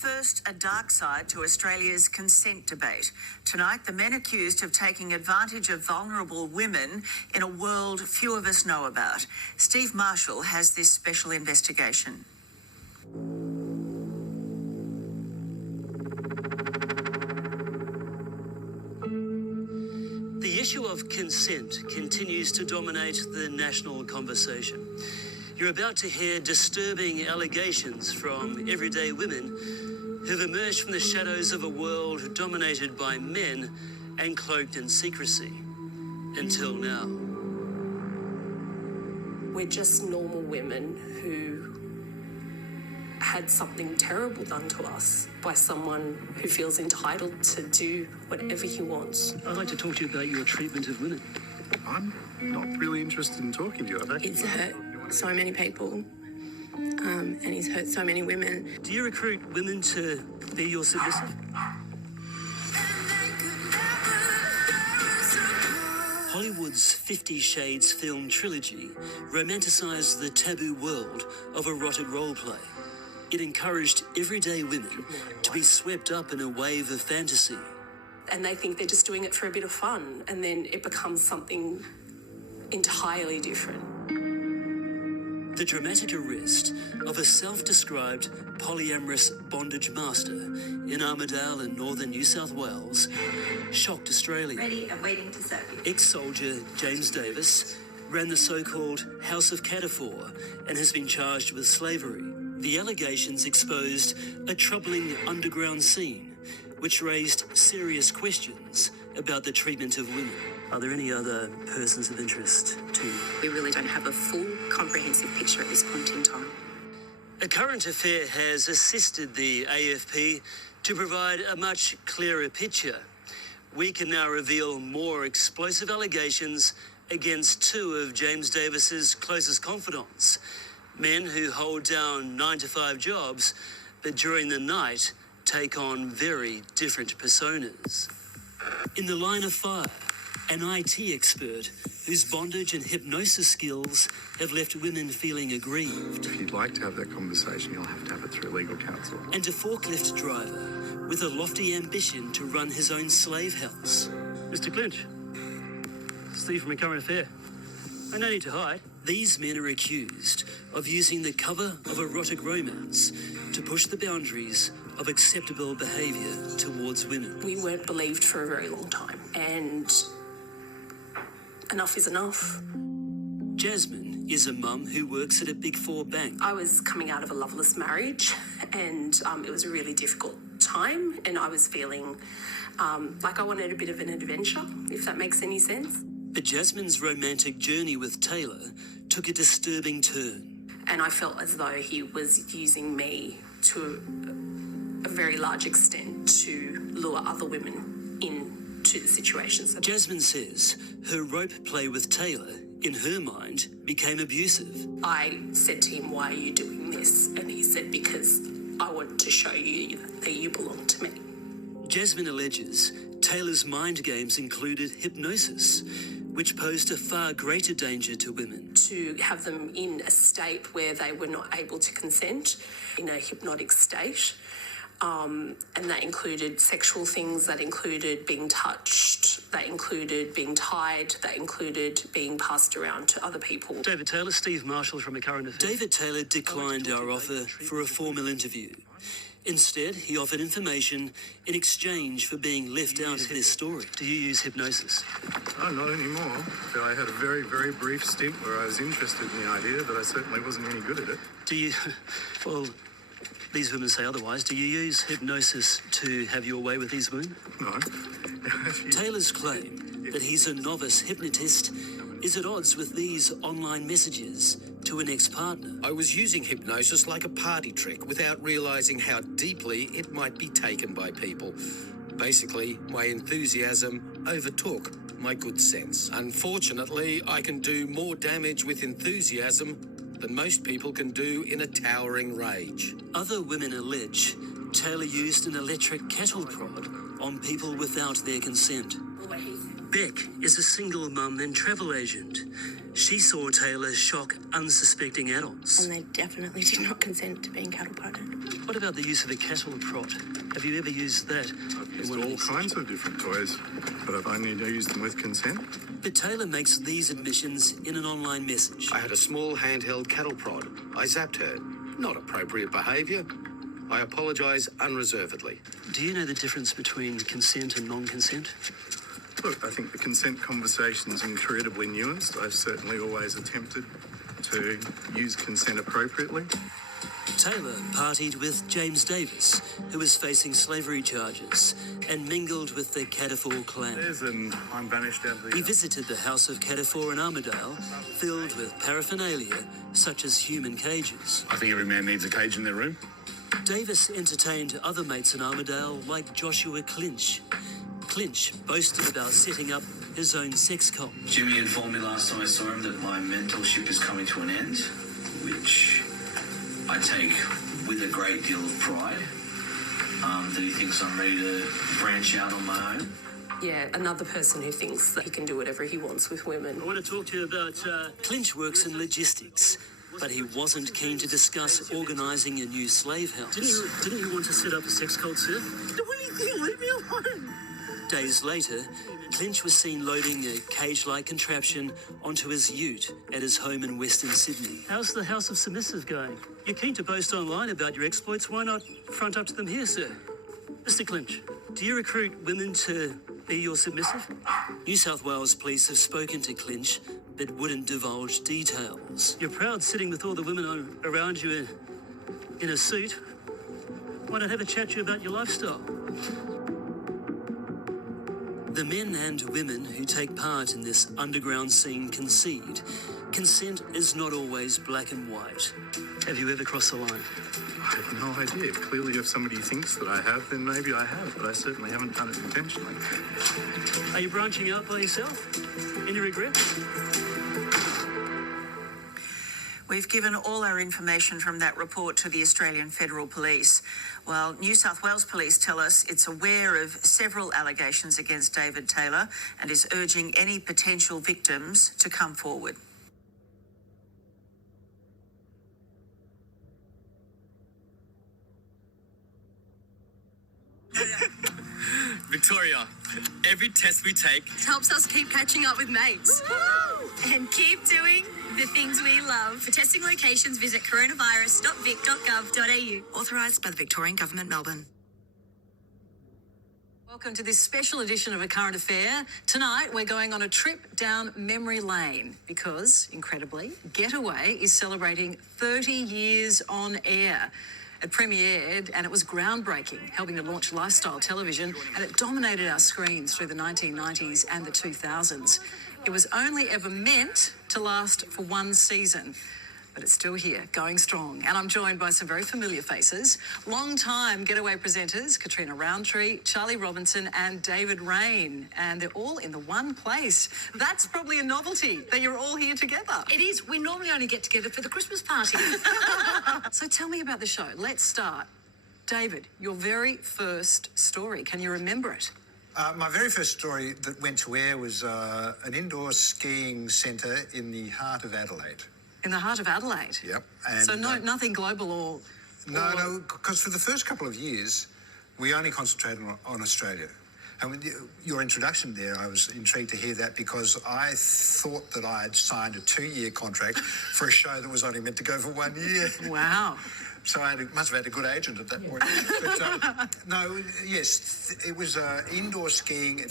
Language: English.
First, a dark side to Australia's consent debate. Tonight, the men accused of taking advantage of vulnerable women in a world few of us know about. Steve Marshall has this special investigation. The issue of consent continues to dominate the national conversation. You're about to hear disturbing allegations from everyday women who've emerged from the shadows of a world dominated by men and cloaked in secrecy. Until now. We're just normal women who had something terrible done to us by someone who feels entitled to do whatever he wants. I'd like to talk to you about your treatment of women. I'm not really interested in talking to you. He's hurt so many people, and he's hurt so many women. Do you recruit women to be your submissive? Hollywood's 50 Shades film trilogy romanticised the taboo world of erotic roleplay. It encouraged everyday women to be swept up in a wave of fantasy. And they think they're just doing it for a bit of fun, and then it becomes something entirely different. The dramatic arrest of a self-described polyamorous bondage master in Armidale in northern New South Wales shocked Australia. Ready and waiting to serve you. Ex-soldier James Davis ran the so-called House of Cataphor and has been charged with slavery. The allegations exposed a troubling underground scene which raised serious questions about the treatment of women. Are there any other persons of interest to you? We really don't have a full, comprehensive picture at this point in time. A current affair has assisted the AFP to provide a much clearer picture. We can now reveal more explosive allegations against two of James Davis's closest confidants, men who hold down 9-to-5 jobs, but during the night take on very different personas. In the line of fire, an IT expert whose bondage and hypnosis skills have left women feeling aggrieved. If you'd like to have that conversation, you'll have to have it through legal counsel. And a forklift driver with a lofty ambition to run his own slave house. Mr. Clinch, Steve from A Current Affair. No need to hide. These men are accused of using the cover of erotic romance to push the boundaries of acceptable behaviour towards women. We weren't believed for a very long time, and enough is enough. Jasmine is a mum who works at a Big Four bank. I was coming out of a loveless marriage, and it was a really difficult time, and I was feeling like I wanted a bit of an adventure, if that makes any sense. But Jasmine's romantic journey with Taylor took a disturbing turn. And I felt as though he was using me to a very large extent to lure other women into the situations. Jasmine says her rope play with Taylor, in her mind, became abusive. I said to him, "Why are you doing this?" And he said, "Because I want to show you that you belong to me." Jasmine alleges Taylor's mind games included hypnosis, which posed a far greater danger to women. To have them in a state where they were not able to consent, in a hypnotic state. And that included sexual things, that included being touched, that included being tied, that included being passed around to other people. David Taylor, Steve Marshall from A Current Affair. David Taylor declined our offer for a formal interview. Instead, he offered information in exchange for being left out of this story. Do you use hypnosis? Oh, not anymore. I had a very, very brief stint where I was interested in the idea, but I certainly wasn't any good at it. Do you... Well, these women say otherwise. Do you use hypnosis to have your way with these women? No. Taylor's claim that he's a novice hypnotist is at odds with these online messages to an ex-partner. I was using hypnosis like a party trick without realising how deeply it might be taken by people. Basically, my enthusiasm overtook my good sense. Unfortunately, I can do more damage with enthusiasm than most people can do in a towering rage. Other women allege Taylor used an electric cattle prod on people without their consent. Beck is a single mum and travel agent. She saw Taylor shock unsuspecting adults. And they definitely did not consent to being cattle prodded. What about the use of a cattle prod? Have you ever used that? I've used all kinds of different toys, but I've only used them with consent. But Taylor makes these admissions in an online message. I had a small handheld cattle prod. I zapped her. Not appropriate behaviour. I apologise unreservedly. Do you know the difference between consent and non-consent? Look, I think the consent conversation's incredibly nuanced. I've certainly always attempted to use consent appropriately. Taylor partied with James Davis, who was facing slavery charges, and mingled with the Catafor clan. I'm banished out of the... He visited the house of Catafor in Armidale, filled with paraphernalia such as human cages. I think every man needs a cage in their room. Davis entertained other mates in Armidale like Joshua Clinch. Clinch boasted about setting up his own sex cult. Jimmy informed me last time I saw him that my mentorship is coming to an end, which I take with a great deal of pride. That he thinks I'm ready to branch out on my own. Yeah, another person who thinks that he can do whatever he wants with women. I want to talk to you about... Clinch works in logistics, but he wasn't keen to discuss organising a new slave house. Didn't you want to set up a sex cult, sir? Do anything, leave me alone. Days later, Clinch was seen loading a cage-like contraption onto his ute at his home in Western Sydney. How's the House of Submissive going? You're keen to boast online about your exploits. Why not front up to them here, sir? Mr. Clinch, do you recruit women to be your submissive? New South Wales police have spoken to Clinch, but wouldn't divulge details. You're proud sitting with all the women around you in a suit. Why not have a chat to you about your lifestyle? The men and women who take part in this underground scene concede consent is not always black and white. Have you ever crossed the line? I have no idea. Clearly, if somebody thinks that I have, then maybe I have, but I certainly haven't done it intentionally. Are you branching out by yourself? Any regrets? We've given all our information from that report to the Australian Federal Police. Well, New South Wales Police tell us it's aware of several allegations against David Taylor and is urging any potential victims to come forward. Victoria, every test we take helps us keep catching up with mates. And keep doing the things we love. For testing locations, visit coronavirus.vic.gov.au. Authorised by the Victorian Government, Melbourne. Welcome to this special edition of A Current Affair. Tonight, we're going on a trip down memory lane because, incredibly, Getaway is celebrating 30 years on air. It premiered and it was groundbreaking, helping to launch lifestyle television, and it dominated our screens through the 1990s and the 2000s. It was only ever meant to last for one season, but it's still here, going strong. And I'm joined by some very familiar faces. Long-time Getaway presenters, Katrina Roundtree, Charlie Robinson and David Rain. And they're all in the one place. That's probably a novelty, that you're all here together. It is. We normally only get together for the Christmas party. So tell me about the show. Let's start. David, your very first story. Can you remember it? My very first story that went to air was an indoor skiing centre in the heart of Adelaide. In the heart of Adelaide? Yep. And, so nothing global or... No, because for the first couple of years, we only concentrated on Australia. And with your introduction there, I was intrigued to hear that because I thought that I had signed a 2-year contract for a show that was only meant to go for 1 year. Wow. So I must have had a good agent at that point. But, no, yes, it was indoor skiing at